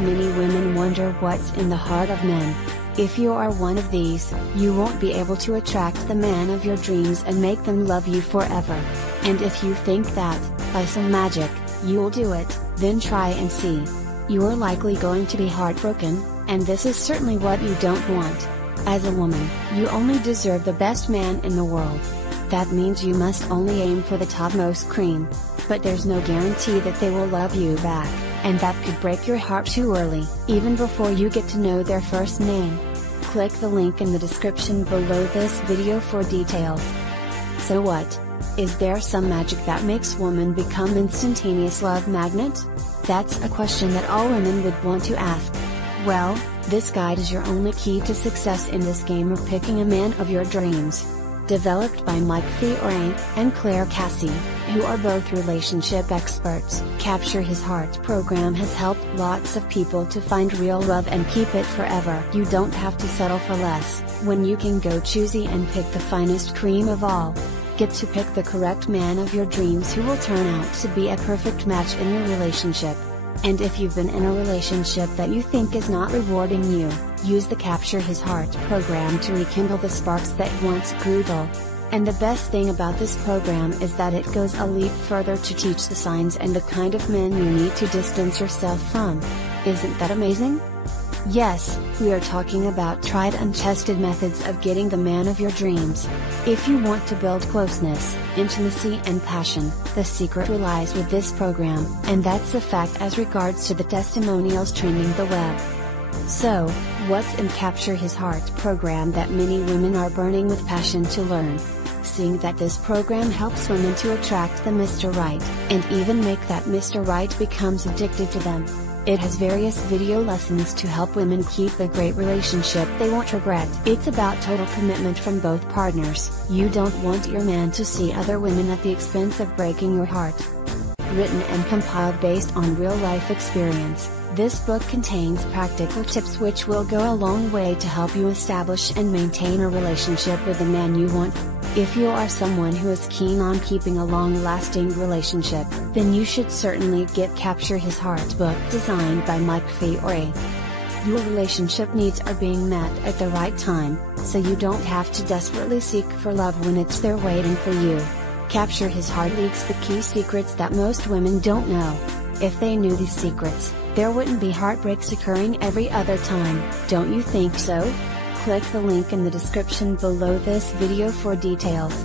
Many women wonder what's in the heart of men. If you are one of these, you won't be able to attract the man of your dreams and make them love you forever. And if you think that, by some magic, you'll do it, then try and see. You're likely going to be heartbroken, and this is certainly what you don't want. As a woman, you only deserve the best man in the world. That means you must only aim for the topmost cream. But there's no guarantee that they will love you back, and that could break your heart too early, even before you get to know their first name. Click the link in the description below this video for details. So what? Is there some magic that makes women become instantaneous love magnet? That's a question that all women would want to ask. Well, this guide is your only key to success in this game of picking a man of your dreams. Developed by Mike Fiore and Claire Cassey, who are both relationship experts. Capture His Heart program has helped lots of people to find real love and keep it forever. You don't have to settle for less, when you can go choosy and pick the finest cream of all. Get to pick the correct man of your dreams who will turn out to be a perfect match in your relationship. And if you've been in a relationship that you think is not rewarding you, use the Capture His Heart program to rekindle the sparks that once grew dull. And the best thing about this program is that it goes a leap further to teach the signs and the kind of men you need to distance yourself from. Isn't that amazing? Yes, we are talking about tried and tested methods of getting the man of your dreams. If you want to build closeness, intimacy and passion, the secret lies with this program, and that's a fact as regards to the testimonials trending the web. So, what's in Capture His Heart program that many women are burning with passion to learn? Seeing that this program helps women to attract the Mr. Right, and even make that Mr. Right becomes addicted to them. It has various video lessons to help women keep the great relationship they won't regret. It's about total commitment from both partners. You don't want your man to see other women at the expense of breaking your heart. Written and compiled based on real-life experience, this book contains practical tips which will go a long way to help you establish and maintain a relationship with the man you want. If you are someone who is keen on keeping a long-lasting relationship, then you should certainly get Capture His Heart book designed by Mike Fiore. Your relationship needs are being met at the right time, so you don't have to desperately seek for love when it's there waiting for you. Capture His Heart leaks the key secrets that most women don't know. If they knew these secrets, there wouldn't be heartbreaks occurring every other time, don't you think so? Click the link in the description below this video for details.